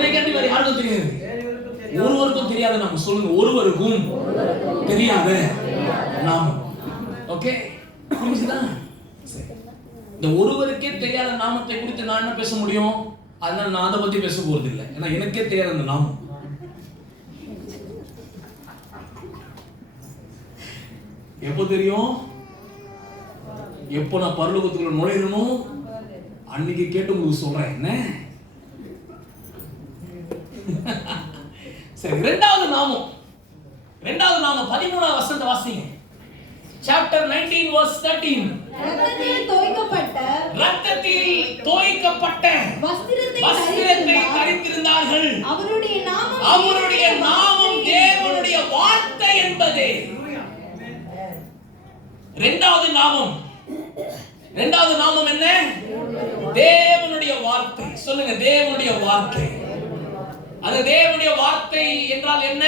அத்தனை கேள்வி வேற யாருக்கும் தெரியாது. ஒருவருக்கும் தெரியாத நாமம். சொல்லுங்க, ஒருவருக்கும் தெரியாத நாமம். ஓகே, புரிஞ்சுதா? இந்த ஒருவருக்கே தெரியாத நாமத்தை குறித்து நான் என்ன பேச முடியும்? அதனால நான் அதை பத்தி பேச போறது இல்லை. ஏன்னா எனக்கே தெரியாத அந்த நாமம். எப்போ தெரியும்? எப்போ நான் பரலோகத்துக்குள்ள நுழையணும் அன்னைக்கு கேட்டு உங்களுக்கு சொல்றேன். என்ன சரி, இரண்டாவது நாமம் 13வது வசனத்தை வாசிங்க. Chapter 19 verse 13. இரத்தத்தில் தோய்க்கப்பட்ட வஸ்திரத்தை தரித்திருந்தார்கள். அவருடைய நாமம் தேவனுடைய வார்த்தை என்பதே. இரண்டாவது நாமம் என்ன? தேவனுடைய வார்த்தை. சொல்லுங்க, தேவனுடைய வார்த்தை. அது தேவனுடைய வார்த்தை என்றால் என்ன?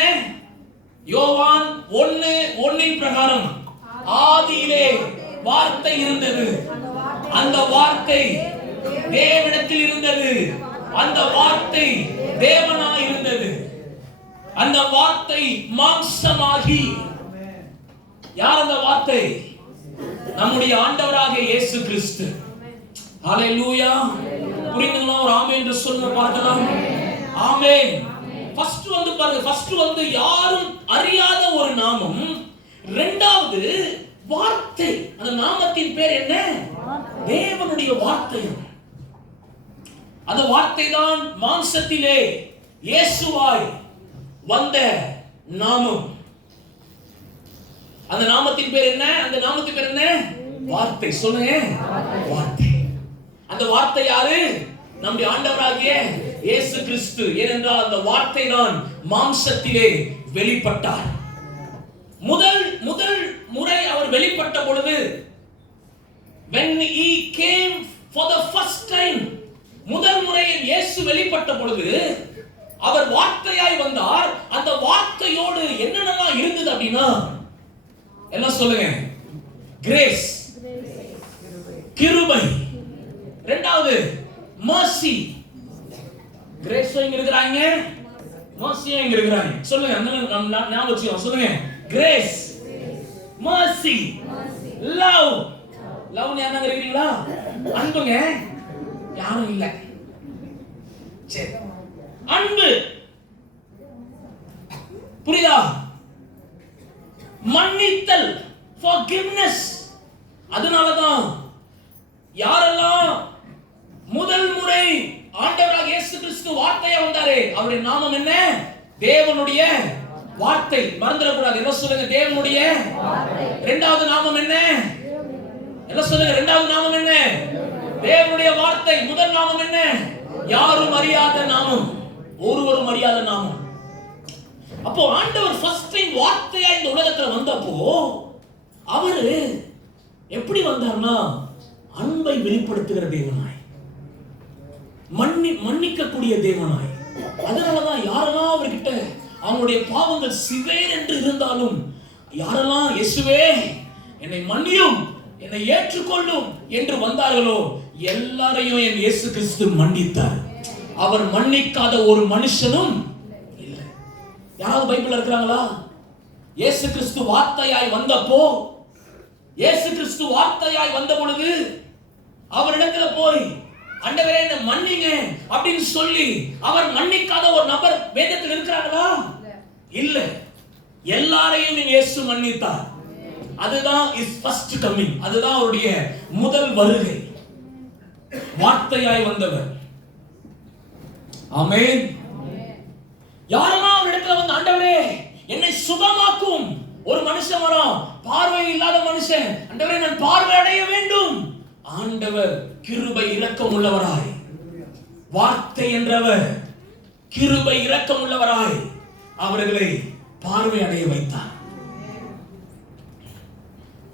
யோவான் 1:1 பிரகாரம் ஆதியிலே வார்த்தை இருந்தது, அந்த வார்த்தை தேவனிடத்தில் இருந்தது, அந்த வார்த்தை தேவனாய் இருந்தது, அந்த வார்த்தை மாம்சமாகி. யார் அந்த வார்த்தை? நம்முடைய ஆண்டவராக இயேசு கிறிஸ்து. ஹல்லேலூயா. புரியுதுங்களா? ஒரு ஆமென் என்று சொல்லுங்க பார்க்கலாம். ஆமென். ஃபர்ஸ்ட் வந்து யாரும் அறியாத ஒரு நாமம். இரண்டாவது வார்த்தை. அந்த நாமத்தின் பேர் என்ன? தேவனுடைய வார்த்தை. அந்த வார்த்தை தான் மாம்சத்திலே இயேசுவாய் வந்த நாமம். அந்த நாமத்தின் பேர் என்ன? வார்த்தை. சொல்லுங்க, வார்த்தை. அந்த வார்த்தை யாரு? நம்முடைய ஆண்டவராகிய இயேசு கிறிஸ்து. ஏனென்றால் அந்த வார்த்தை தான் மாம்சத்திலே வெளிப்பட்டார். முதல் முறை அவர் வெளிப்பட்ட பொழுது, when he came for the first time, முதல் முறையில் இயேசு வெளிப்பட்ட பொழுது அவர் வார்த்தையாய் வந்தார். அந்த வார்த்தையோடு என்னென்னலாம் இருந்தது அப்படின்னா, எல்லாம் சொல்லுங்க, கிரேஸ், கிருபை. இரண்டாவது mercy. கிரேஸ் எங்க இருக்கிறாங்க? mercy எங்க இருக்கிறாங்க? சொல்லுங்க, நம்ம ஞாபகம் வச்சுக்கோங்க. சொல்லுங்க, கிரேஸ், mercy, love. லவ் ஞாபகம் இருக்கிறீங்களா? அன்புங்க யாரும் இல்ல. சரி, அன்பு. புரியுதா? மன்னித்தல், forgiveness. அதனாலதான் யாரெல்லாம் முதல் முறை ஆண்டவராக இயேசு கிறிஸ்து வார்த்தையா வந்தாரே, அவருடைய நாமம் என்ன? தேவனுடைய வார்த்தை. மறந்துடக்கூடாது. என்ன சொல்லுங்க? தேவனுடைய வார்த்தை. இரண்டாவது நாமம் என்ன? என்ன சொல்லுங்க? இரண்டாவது நாமம் என்ன? தேவனுடைய வார்த்தை. முதல் நாமம் என்ன? யாரும் அறியாத நாமம், ஒருவரும் அறியாத நாமம். அப்போ ஆண்டவர் ஃபர்ஸ்ட் டைம் வார்த்தையா இந்த உலகத்துல வந்தப்போ அவரு எப்படி வந்தார்னா, அன்பை வெளிப்படுத்துகிற தேவனாய், மன்னிக்கக்கூடிய தேவனாய். அதனாலதான் யாரெல்லாம் அவர்கிட்ட அவங்களுடைய பாவங்கள் சிவேர் என்று இருந்தாலும், யாரெல்லாம் இயேசுவே என்னை மன்னியும், என்னை ஏற்றுக்கொள்ளும் என்று வந்தார்களோ எல்லாரையும் என் இயேசு கிறிஸ்து மன்னித்தார். அவர் மன்னிக்காத ஒரு மனுஷனும் இல்லை. யாராவது பைபிள்ல இருக்கிறாங்களா? இயேசு கிறிஸ்து வார்த்தையாய் வந்தப்போ, இயேசு கிறிஸ்து வார்த்தையாய் வந்த பொழுது அவரிடத்துல போய் ஆண்டவரே என்னை மன்னிங்க அப்படின்னு சொல்லி அவர் மன்னிக்காத ஒரு நபர் வேதத்தில் இருக்கிறாங்களா? இல்ல. எல்லாரையும் இயேசு மன்னித்தார். அதுதான் இஸ் ஃபர்ஸ்ட் கமிங். அதுதான் அவருடைய முதல் வருகை. வார்த்தையாய் வந்தவர். ஆமென். யாரெல்லாம் அவரிடத்துல வந்து ஆண்டவரே என்னை சுகமாக்கும், ஒரு மனுஷன் வரான், பார்வை இல்லாத மனுஷன், ஆண்டவரே நான் பார்வை அடைய வேண்டும். ஆண்டவர் கிருபை இரக்கம் உள்ளவராய், வார்த்தை என்றவர் கிருபை இரக்கம் உள்ளவராய் அவர்களை பார்வை அடைய வைத்தார்.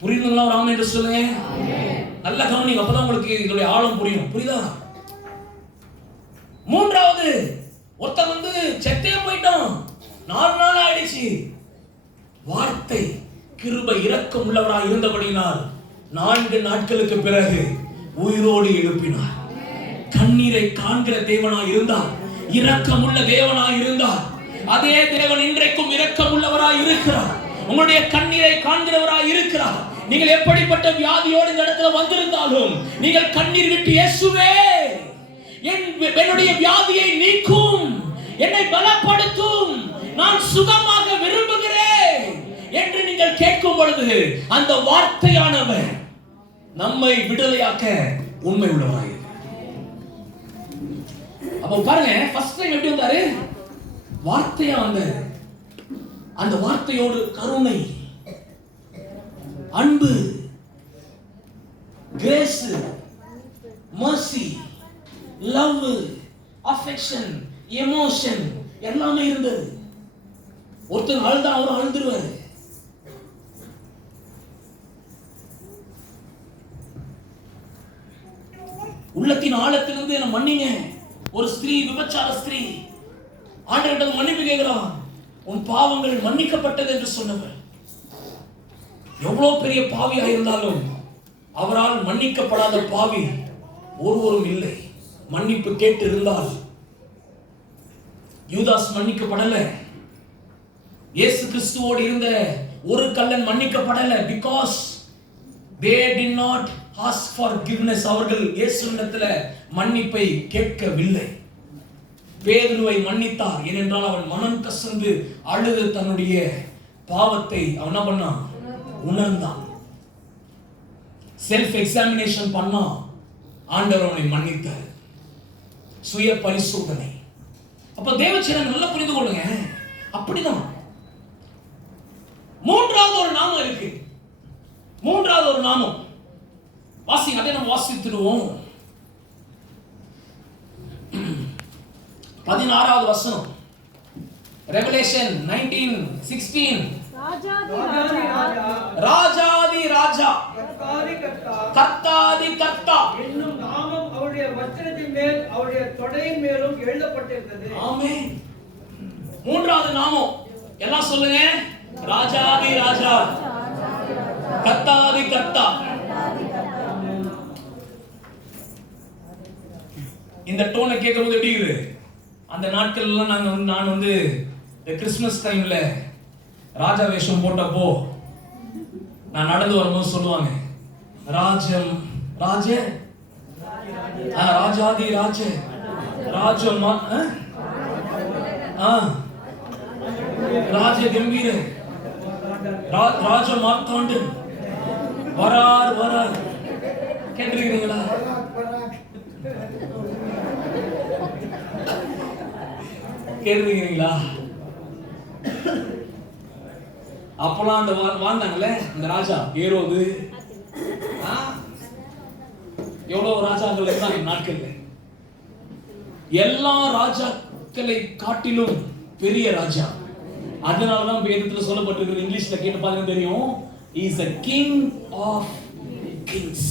புரியுதுங்களா? ராமன் என்று சொல்லுங்க. நல்ல கவனிங்க, அப்பதான் உங்களுக்கு இதனுடைய ஆழம் புரியும். புரியுதா? மூன்றாவது, ஒருத்தன் வந்து செத்தே போயிட்டான், 4 நாள் ஆயிடுச்சு. வார்த்தை கிருபை இரக்கம் உள்ளவராய் இருந்தபடினால் 4 நாட்களுக்கு பிறகு உயிரோடு எழுப்பினார். கண்ணீரை காண்கிற தேவனாய் இருந்தார். இரக்கமுள்ள தேவனாய் இருந்தார். அதே தேவன் இன்றைக்கும் இரக்கமுள்ளவராய் இருக்கிறார். உங்களுடைய கண்ணீரை காண்கிறவராய் இருக்கிறார். நீங்கள் எப்படிப்பட்ட வியாதியோடு இந்த இடத்துல வந்திருந்தாலும் நீங்கள் கண்ணீர் விட்டு இயேசுவே என்னுடைய வியாதியை நீக்கும், என்னை பலப்படுத்தும், நான் சுகமாக விரும்புகிறேன் என்று நீங்கள் கேட்கும் பொழுது அந்த வார்த்தையானவர் நம்மை விடுதலையாக்க உண்மை உள்ளவராய். அப்ப பாருங்க, ஃபர்ஸ்ட் டைம் எப்படி வந்தாரு? வார்த்தையா வந்தாரு. அந்த வார்த்தையோடு கருணை, அன்பு, grace, mercy, love, affection, emotion எல்லாமே இருந்தது. ஒருத்தர் அழுதா அவரும் அழுதுருவாரு. உள்ளத்தின் ஆழத்திலிருந்து என்ன மன்னிங்க. ஒரு ஸ்திரீ, விபச்சார ஸ்திரீ, ஆண்டவரிடம் மன்னிப்பு கேட்கிறான். உன் பாவங்கள் மன்னிக்கப்பட்டது என்று சொன்னவர். எவ்வளவு பெரிய பாவியாக இருந்தாலும் அவரால் மன்னிக்கப்படாத பாவி ஒருவரும் இல்லை. மன்னிப்பு கேட்டு இருந்தால் யூதாஸ் மன்னிக்கப்படல. இயேசு கிறிஸ்துவோடு இருந்த ஒரு கள்ளன் மன்னிக்கப்படல. because they did not ask forgiveness. அவர்கள் இயேசுவிடத்துல மன்னிப்பை கேட்கவில்லை. பேதுருவை மன்னித்தார். ஏனென்றால் அவன் மனம் கசந்து அழுது தன்னுடைய பாவத்தை அவன் என்ன பண்ணான்? உணர்ந்தான். செல்ஃப் எக்ஸாமினேஷன் பண்ணா. ஆண்டவர் அவனை மன்னித்தார். சுய பரிசோதனை. அப்ப தேவச்சனம் நல்லா புரிந்து கொள்ளுங்க. அப்படிதான் மூன்றாவது ஒரு நாமம் இருக்கு. மூன்றாவது ஒரு நாமம் வாசிங்க. அதை நம்ம வாசித்துடுவோம். 16வது வசனம், ரெவலேஷன் 19:16. ராஜாதி ராஜா, கர்த்தாதி கர்த்தா என்னும் நாமம் அவருடைய வஸ்திரத்தின் மேல் அவருடைய தொடையின் மேலும் எழுதப்பட்டிருந்தது. ஆமென். மூன்றாவது நாமம் எல்லாம் சொல்லுங்க. ராஜாதி ராஜா, கர்த்தாதி கர்த்தா. இந்த டோனை கேட்கும்போது எப்படி இருக்குது? அந்த நாட்கள்லாம் நான் வந்து இந்த கிறிஸ்மஸ் டைம்ல ராஜா வேஷம் போட்டப்போ நான் நடந்து வரும்போது சொல்லுவாங்க, ராஜம் ராஜ ராஜாதி ராஜ ராஜமா ராஜ கம்பீர ராஜ மார்த்தாண்டு வரார் வரார். கேட்டிருக்கிறீங்களா? கேட்டிருக்கிறீங்களா? அப்பெல்லாம் அந்த வாழ்ந்தாங்கல்ல அந்த ராஜா ஏரோது, எவ்வளவு ராஜாக்கள் இருந்தாங்க நாட்கள்ல. எல்லா ராஜாக்களை காட்டிலும் பெரிய ராஜா. அதனாலதான் வேதத்துல சொல்லப்பட்டிருக்கிறது. இங்கிலீஷ்ல கேட்டு பாருங்க தெரியும். He is a king of kings.